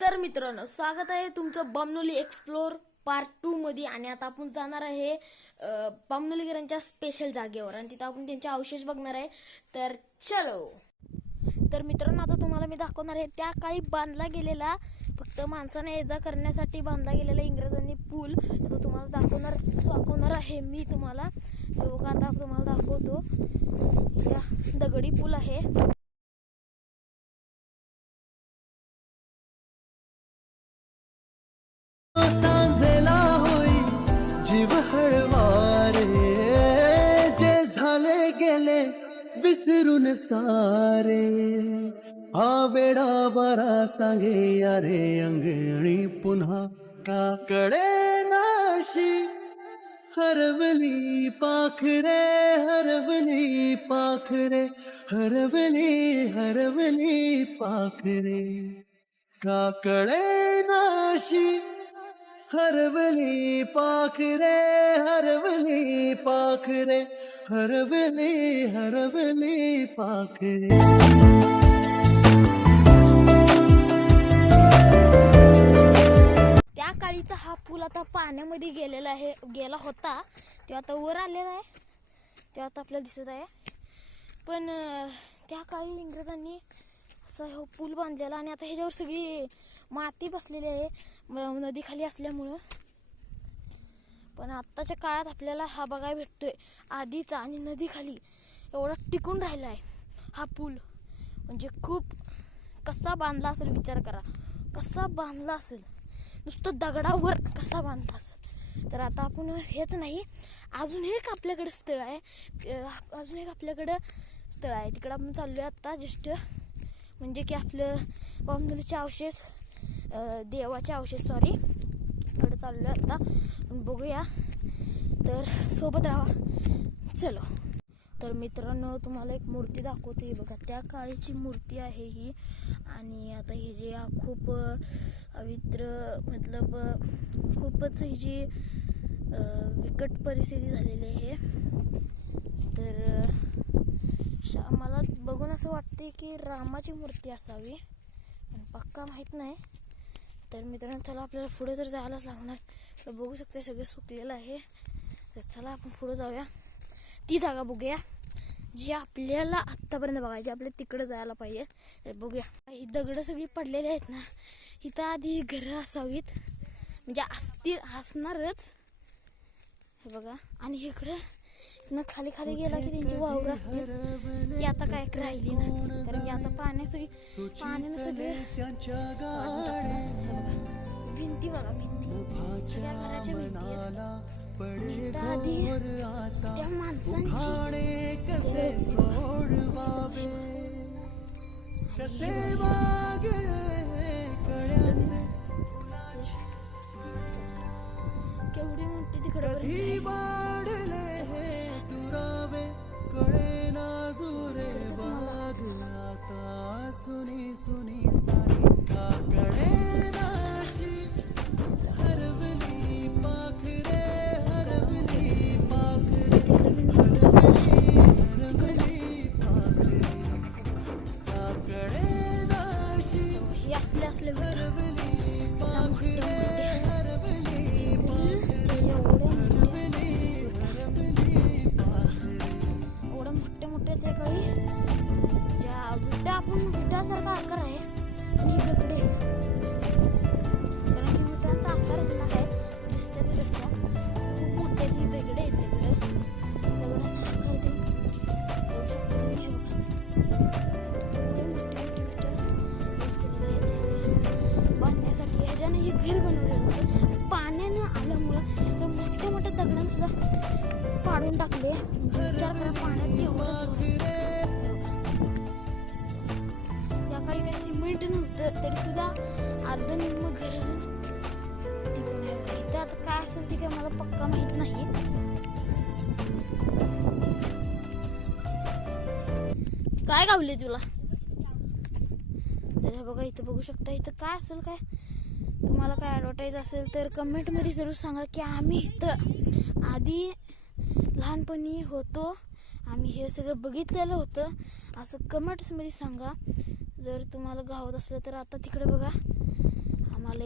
तर मित्रांनो, स्वागत आहे तुमचं बामनोली एक्सप्लोर पार्ट 2 मध्ये. आणि आता आपण जाणार आहे बामनोलीकरांच्या स्पेशल जागेवर आणि तिथं आपण त्यांचे अवशेष बघणार आहे. तर चलो. तर मित्रांनो, आता तुम्हाला मी दाखवणार आहे त्या काळी बांधला गेलेला, फक्त माणसाने ये जा करण्यासाठी बांधला गेलेला इंग्रजांनी पूल. आता तुम्हाला दाखवणार आहे मी तुम्हाला. आता तुम्हाला दाखवतो. या दगडी पूल आहे. सांजेला होई जीव हळवारे, जे झाले गेले विसरून सारे. हा वेडा बरा सांगे अरे अंगणी पुन्हा काकडे नाशी. हरवली पाखरे, हरवली पाखरे, हरवली पाखरे. काकडे नाशी हरवली पाखरे, हरवली पाखरे, हरवली पाखरे. त्या काळीचा हा पूल आता पाण्यामध्ये गेला होता. तो आता वर आलेला आहे. तो आता आपल्याला दिसत आहे. पण त्या काळी इंग्रजांनी असा हा पूल बांधलेला आणि आता ह्याच्यावर सगळी माती बसलेली आहे नदीखाली असल्यामुळं. पण आत्ताच्या काळात आपल्याला हा बघायला भेटतोय आधीचा, आणि नदीखाली एवढा टिकून राहिला आहे हा पूल. म्हणजे खूप कसा बांधला असेल, विचार करा कसा बांधला असेल, नुसतं दगडावर कसा बांधला असेल. तर आता आपण हेच नाही, अजून एक आपल्याकडे स्थळ आहे. तिकडं आपण चाललोय आता जस्ट. म्हणजे की आपलं बामनोलीचे अवशेष, देवाचे अवशेष इकडे चाललोय आता. बघूया, तर सोबत राहा. चलो. तर मित्रांनो, तुम्हाला एक मूर्ती दाखवते. बघा, त्या काळीची मूर्ती आहे ही. आणि आता हे जे खूप मतलब खूपच ही जी विकट परिस्थिती झालेली आहे. तर मला बघून असं वाटते की रामाची मूर्ती असावी, पण पक्का माहीत नाही. तर मित्रांनो, चला आपल्याला पुढे तर जायलाच लागणार. तर बघू शकते सगळं सुकलेलं आहे. तर चला आपण पुढे जाऊया, ती जागा बघूया जी आपल्याला आत्तापर्यंत बघायची. आपल्याला तिकडे जायला पाहिजे. तर बघूया. ही दगडं सगळी पडलेली आहेत ना, इथं आधी घरं असावीत, म्हणजे असणारच. हे बघा. आणि इकडं न खाली गेला की त्यांची वावर असतील, ती आता काय राहिली नसते. कारण की आता पाण्यानं सगळे भिंती बघा, सगळ्या घराच्या भिंती आहेत. आधी त्या माणसांची केवढी मोठी तिकडे सुनी सुनी सारी. काकडे नाशी हरवली पाखरे, हरवली पाखरे, काकडे नाशी हे असले मोठे त्या काळी ज्या विटा, आपण विटासारखा आकार आहे आणि दगडे, कारण की विटांचा आकार इतका आहे दिसते तसा. खूप मोठे ही दगडे आहेत. दगडांना आकार देऊन बघू शकतो तुम्ही. हे बघा, बांधण्यासाठी ह्याच्याने हे घर बनवलेलं होतं. पाण्यानं आल्यामुळं तर मोठ्या दगडांना सुद्धा पाडून टाकले. म्हणजे विचार करा, पाण्यात केवढं. त्या काळी काही सिमेंट नव्हतं, तरी सुद्धा अर्ध निम्म घर टिकून आहे. इथं आता काय असेल ते काय मला पक्का माहित नाही. काय गावले तुला? तर बघा, इथं बघू शकता. इथं काय असेल, काय तुम्हाला काय ॲडव्हर्टाईज असेल तर कमेंटमध्ये जरूर सांगा की आम्ही इथं आधी लहानपणी होतो, आम्ही हे सगळं बघितलेलं होतं, असं कमेंट्समध्ये सांगा. जर तुम्हाला गावात असलं तर. आता तिकडे बघा,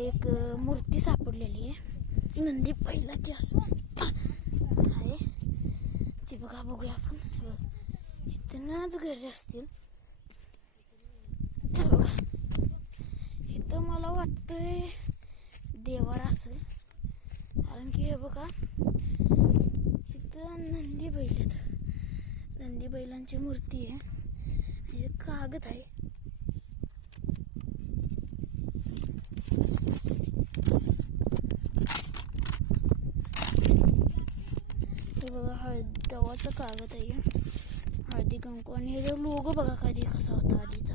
एक मूर्ती सापडलेली आहे नंदी बैलाची असं आहे ती बघा. बघूया आपण. इथनच घरी असतील बघा. इथं मला वाटतंय देवारा असेल कारण की हे बघा इथं नंदी बैल आहेत. नंदी बैलांची मूर्ती आहे आणि कागद आहे. हे बघा हळदीचा कागद आहे. हळदी कुंकू आणि हे लोगो बघा कधी कसा होता आधीचा.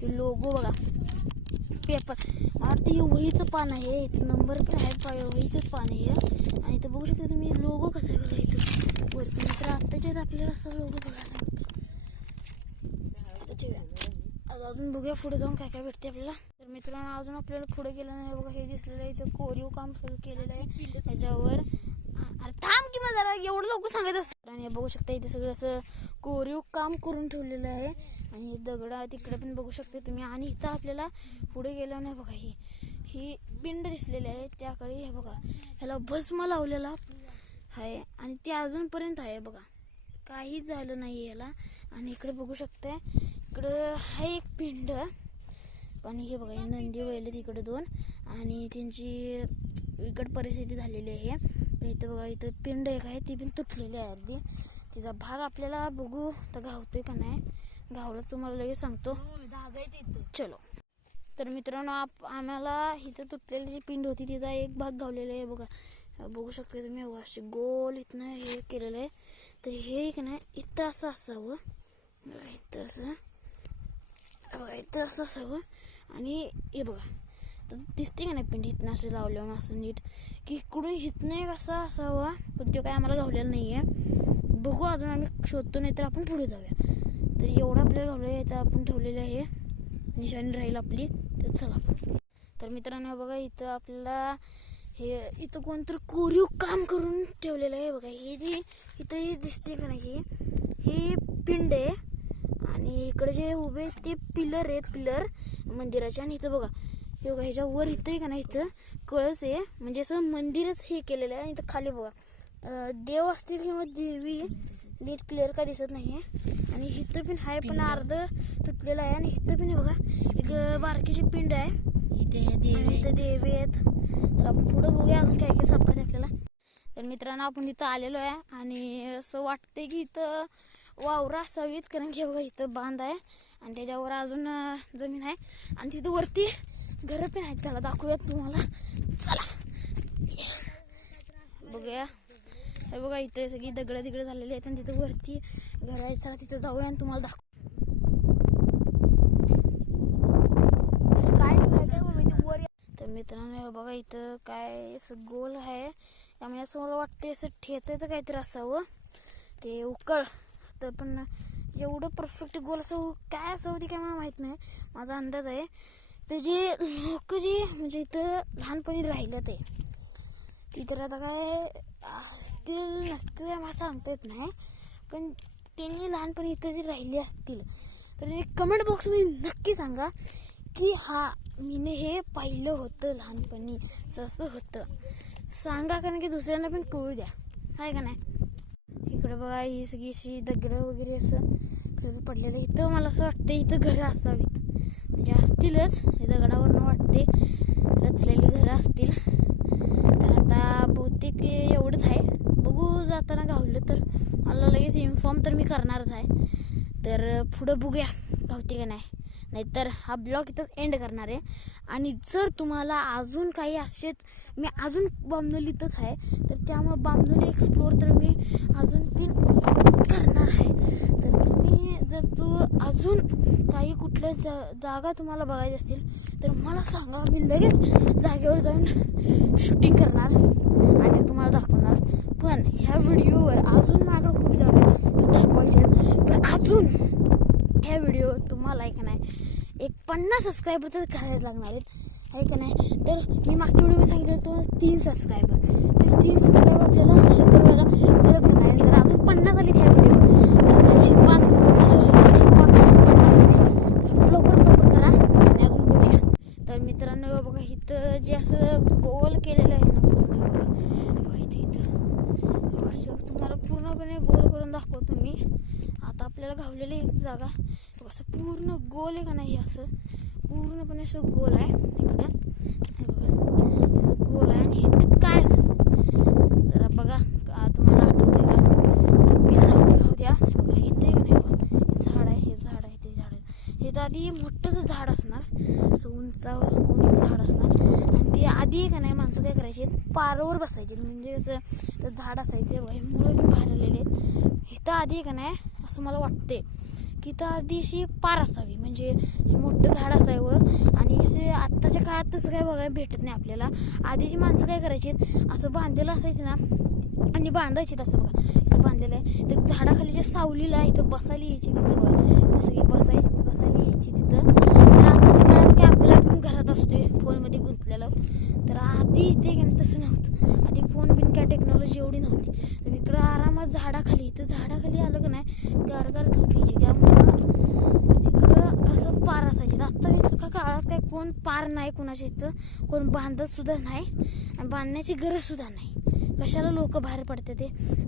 हे लोगो बघा पेपर ते वहीचं पान आहे. इथं नंबर पण आहे. वहीचंच पान आहे आणि इथं बघू शकता तुम्ही लोगो कसा आहे बघा इथं वरती. तर आत्ताच्यात आपल्याला असं लोगो बघायला आता अजून बघूया पुढे जाऊन काय काय भेटते आपल्याला. तर मित्रांनो अजून आपल्याला पुढे गेलं नाही बघा. हे दिसलेलं आहे इथं कोरीव काम सगळं केलेलं आहे त्याच्यावर. अरे थांब की मग जरा एवढं लवकर सांगत असतं. आणि बघू शकता इथे सगळं असं कोरीव काम करून ठेवलेलं आहे आणि दगडा तिकडे पण बघू शकता तुम्ही. आणि इथं आपल्याला पुढे गेलं नाही बघा ही पिंड दिसलेली आहे त्याकडे. हे बघा ह्याला भस्म लावलेला आहे आणि ते अजूनपर्यंत आहे बघा. काहीच झालं नाही याला. आणि इकडे बघू शकताय इकडं आहे एक पिंड आणि हे बघा हे नंदी बैल तिकडे 2 आणि त्यांची विकट परिस्थिती झालेली आहे. इथं बघा इथं पिंड एक आहे ती पण तुटलेली आहे अर्धी. तिचा भाग आपल्याला बघू तर गावतोय का नाही. गावला तुम्हाला लगेच सांगतो. चलो. तर मित्रांनो आम्हाला इथं तुटलेली जी पिंड होती तिचा एक भाग गावलेला आहे बघा. बघू शकता तुम्ही असे गोल इथनं हे केलेलं आहे. तर हे का नाही इथं असं असावं. इथं असं बघा इथं असं असावं आणि हे बघा तर दिसते का नाही पिंड इथनं असं लावल्यावर असं नीट की इकडून इथनं एक असा असावा. पण तो काय आम्हाला गावलेला नाही आहे. बघू अजून आम्ही शोधतो नाही तर आपण पुढे जाऊया. तर एवढं आपल्याला गावलं आहे इथं आपण ठेवलेलं आहे निशाणी राहील आपली. तर चला. तर मित्रांनो बघा इथं आपल्याला हे इथं कोणतरी कोरीव काम करून ठेवलेलं आहे बघा. हे जे इथं हे दिसते का नाही हे पिंड आहे आणि इकडे जे उभे ते पिलर आहेत पिलर मंदिराचे. आणि इथं बघा हे बघा ह्याच्यावर इथं आहे का नाही इथं कळस आहे म्हणजे असं मंदिरच हे केलेलं आहे. आणि इथं खाली बघा देव असतील किंवा देवी नीट क्लिअर काय दिसत नाही आहे. आणि इथं पण आहे पण अर्ध तुटलेलं आहे. आणि इथं पण बघा एक बारकीची पिंड आहे. इथं देवी आहेत. तर आपण पुढं बघूया अजून काय काय सापडते आपल्याला. तर मित्रांनो आपण इथं आलेलो आहे आणि असं वाटतंय की इथं वावरं असावीत कारण की बघा इथं बांध आहे आणि त्याच्यावर अजून जमीन आहे आणि तिथं वरती घरं पण आहेत. त्याला दाखवूयात तुम्हाला. चला बघूया. हे बघा इथे सगळी दगडं तिकडे झालेली आहेत आणि तिथं वरती घर आहेत. चला तिथं जाऊया आणि तुम्हाला दाखवू काय वर. तर मित्रांनो बघा इथं काय असं गोल आहे त्यामुळे असं मला वाटते असं ठेचायचं काहीतरी असावं ते उकळ. तर पण एवढं परफेक्ट गोल असं काय असावं ते काय मला माहीत नाही. माझा अंदाज आहे ते जे लोक जे म्हणजे इथं लहानपणी राहिलं ती तर आता काय असतील नसतील मला सांगता येत नाही. पण त्यांनी लहानपणी इथं जे राहिले असतील तर त्यांनी कमेंट बॉक्समध्ये नक्की सांगा की हा मीने हे पाहिलं होतं लहानपणी असं होतं सांगा. कारण की दुसऱ्यांना पण कळू द्या आहे का नाही. इकडे बघा ही सगळी अशी दगडं वगैरे असं पडलेलं. इथं मला असं वाटतं इथं घरं असावीत म्हणजे असतीलच. हे दगडावरनं वाटते रचलेली घरं असतील. तर आता बहुतेक एवढंच आहे. बघू जाताना गावलं तर मला लगेच इन्फॉर्म तर मी करणारच आहे. तर पुढं बघूया गावते का नाही. नाहीतर हा ब्लॉग इथं एंड करणार आहे. आणि जर तुम्हाला अजून काही असेच मी अजून बामनोली इथंच आहे तर त्यामुळे बामनोली एक्सप्लोअर तर मी अजून पण करणार आहे. तर तुम्ही जर अजून काही कुठल्या जागा तुम्हाला बघायच्या असतील तर मला सांगा. मी लगेच जागेवर जाऊन शूटिंग करणार आणि ते तुम्हाला दाखवणार. पण ह्या व्हिडिओवर अजून माझ्याकडे खूप जागा दाखवायचे पण अजून ह्या व्हिडिओ तुम्हाला आहे का नाही एक 50 सबस्क्रायबर तर करायला लागणार आहेत आहे का नाही. तर मी मागच्या व्हिडिओ सांगितलं तर 3 सबस्क्रायबर सिर्फ 3 सबस्क्रायबर आपल्याला 100 व्हायला मदत करणार आहे. तर अजून 50 आली ह्या व्हिडिओ तर 105 50 होतील तर लवकरात लवकर करा आणि अजून बघूया. तर मित्रांनो हे बघा इथं जे असं गोल केलेलं आहे ना पूर्ण बघा इथं असं तुम्हाला पूर्णपणे गोल करून दाखवतो मी. आता आपल्याला घावलेली एक जागा असं पूर्ण गोल आहे का नाही, असं पूर्णपणे असं गोल आहे इकडं हे बघा असं गोल आहे. आणि इथं काय जरा बघा तुम्हाला आठवते का तर मी सांगते राहू द्या. बघा इथे का नाही बघा झाड आहे, हे झाड आहे, ते झाड आहे. हे तर आधी मोठंच झाड असणार, असं उंच झाड असणार. आणि ते आधी का नाही माणसं काय करायचे पारावर बसायचे, म्हणजे असं तर झाड असायचे मुळे पण बाहेर आलेले आहेत. इथं आधी का नाही असं मला वाटते की इथं आधी अशी पार असावी, म्हणजे मोठं झाड असावं. आणि असे आत्ताच्या काळात तसं काय बघायला भेटत नाही आपल्याला. आधीची माणसं काय करायची असं बांधलेलं असायचं ना आणि बांधायचे असं बघा इथं बांधलेलं आहे. तर झाडाखाली जे सावलीला आहे इथं बसायला यायची तिथं बघा, जसं की बसायला यायची तिथं. तर आताच्या काळात काय आपल्या पण घरात असतोय फोनमध्ये गुंतलेलं. तर आधी ते काय तसं नव्हतं, आधी फोन बिन काय टेक्नॉलॉजी एवढी नव्हती. तर इकडं आरामात झाडाखाली, इथं झाडाखाली आलं का नाही गारगार झोप यायची. त्यामुळं इकडं असं पार असायचे. आत्ता काळात काय कोण पार नाही कुणाच्या इथं, कोण बांधत सुद्धा नाही आणि बांधण्याची गरज सुद्धा नाही. कशाला लोक बाहेर पडते ते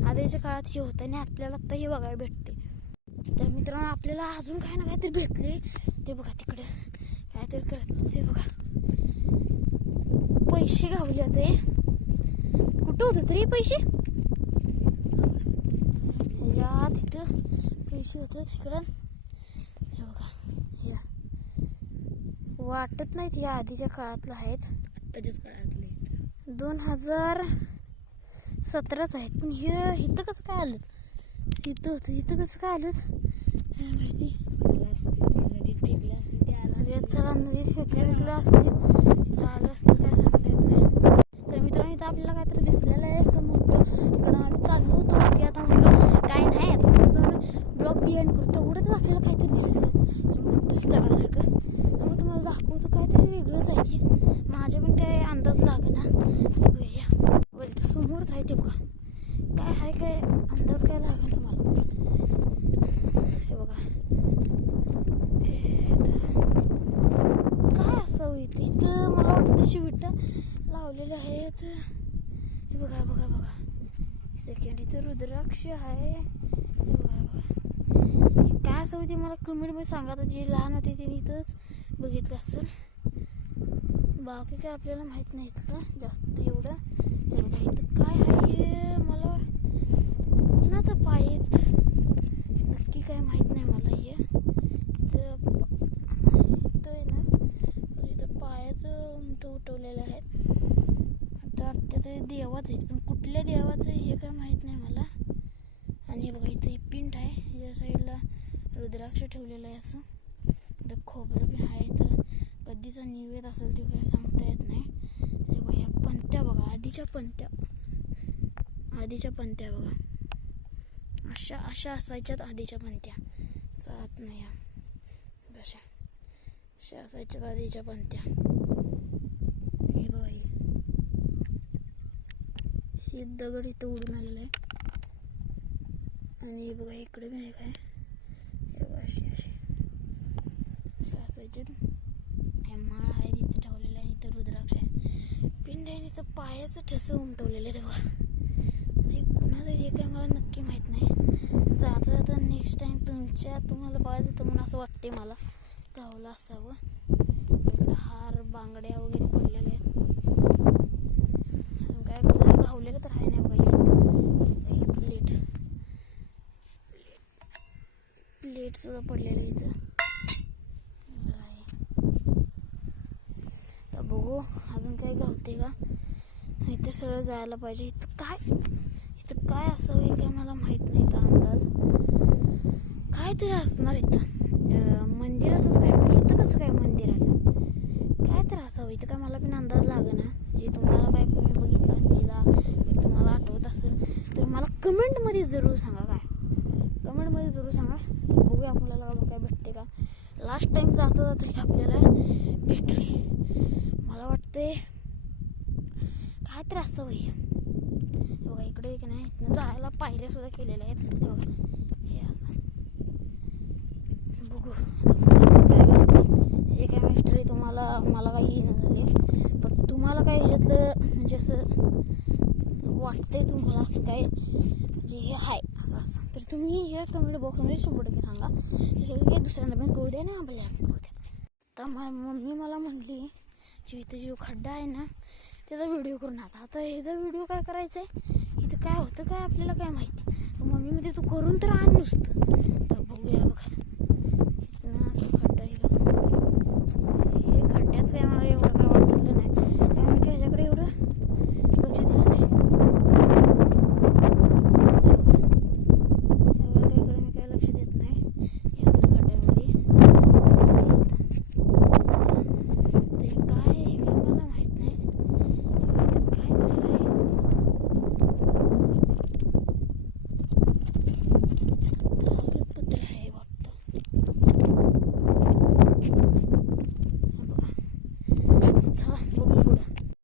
आधीच्या काळात हे होतं आणि आपल्याला आत्ता हे बघायला भेटते. तर मित्रांनो आपल्याला अजून काही ना काहीतरी भेटले ते बघा तिकडे काहीतरी करत ते बघा पैसे घावले होते. कुठं होते तरी पैसे ह्याच्या तिथं पैसे होते तिकडं हे बघा. हे वाटत नाहीत या आधीच्या काळातलं आहेत, आत्ताच्याच काळातले 2017च आहेत. पण हे इथं कसं काय आलं, इथं होतं इथं कसं काय आलं काय माहिती. नदीत फेकले असतील ते आला चला नदीत फेकलं असतील, इथं आलं असतील काय सांगता येत नाही. तर मित्रांनो इथं आपल्याला काहीतरी दिसलेलं आहे असं मोठं. तिकडं आम्ही चाललो होतो की आता म्हणलं काय नाही आता पुढे जाऊन ब्लॉग दी एंड करतो. तेवढंच आपल्याला काहीतरी दिसलं मोठंच दगडासारखं. मग तुम्हाला दाखवतो काहीतरी वेगळंच आहे. माझ्या पण काय अंदाज लागेना. बघूया समोरच आहे ते बघा काय आहे, काय अंदाज काय लागेल तुम्हाला. हे बघा काय असावं इथं, मला वाटतं शिविटा लावलेले आहेत. हे बघा बघा बघा सेकंड इथं रुद्राक्ष आहे. हे बघा बघा हे काय असावं ते मला कमेंटमध्ये सांगा. तर जे लहान होते त्यांनी इथंच बघितलं असेल, बाकी काय आपल्याला माहीत नाही इथलं जास्त एवढं. हे बघा इथं काय आहे मला कुणाचा पाय नक्की काय माहीत नाही मला. हे इथं आहे ना इथं पायाचं उठवलेलं आहे. आता ते देवाच आहेत पण कुठल्या देवाचं हे काय माहीत नाही मला. आणि हे बघा इथं पिंट आहे, या साईडला रुद्राक्ष ठेवलेलं आहे असं. इथं खोबरं पण आहे. इथं कधीचा निवेद असेल ते काही सांगता येत नाही. हे बघा या पंत्या बघा आधीच्या पंत्या बघा अशा असायच्यात आधीच्या पंत्या. सात नाही अशा असायच्यात आधीच्या पंत्या. हे बघा हे दगड इथं उडून आलेलं आहे. आणि बघा इकडे पण एक आहे. हे बघा अशी असायच्यात. हे माळ आहे तिथं ठेवलेलं आहे. इथं रुद्राक्ष आहे, पिंड आहे. इथं पायाचं ठसं उमटवलेलं आहे. तेव्हा ते कुणाचं हे काय मला नक्की माहीत नाही. जाता नेक्स्ट टाइम तुम्हाला बघायचं तर म्हणून असं वाटते मला गावला असावं. इकडं हार बांगड्या वगैरे पडलेल्या आहेत. काय गावलेलं तर आहे नाही बघा. प्लेट सुद्धा पडलेलं इथं. तर बघू अजून काही गावते का. इथं सरळ जायला पाहिजे. इथं काय असावं हे काय मला माहित नाही. तर अंदाज काय तरी असणार इथं. मंदिराचंच काय, पण इथं कसं काय मंदिर आलं काय तर असावं इथं काय मला पण अंदाज लागेना. जे तुम्हाला काय तुम्ही बघितलं असतील तुम्हाला आठवत असेल तर मला कमेंटमध्ये जरूर सांगा. कमेंटमध्ये जरूर सांगा. तर बघूया आपल्याला काय भेटते का. लास्ट टाइम जाता आपल्याला भेटली मला वाटते काय तर असावं. बघा इकडे की नाही इथनं जायला पायऱ्या सुद्धा केलेल्या आहेत. बघा हे असं बघू आता काय करते. जे काय मिस्टरी तुम्हाला मला काही येणं झाले, पण तुम्हाला काय ह्याच्यातलं म्हणजे असं वाटतंय तुम्हाला असं काय म्हणजे हे आहे असं असं, तर तुम्ही हे कमेंट बॉक्समध्ये 100% सांगा. हे सगळं काही दुसऱ्यांना पण कळू द्या ना आपल्याला पण कळू द्या. तर मम्मी मला म्हणली की इथं जो खड्डा आहे ना त्याचा व्हिडिओ करून आता ह्याचा व्हिडिओ काय करायचा आहे, इथं काय होतं काय आपल्याला काय माहिती. तर मम्मी मध्ये तू करून तर आण नुसतं. तर बघूया बघा इथं असं खड्डा आहे. हे खड्ड्यात काय मला एवढं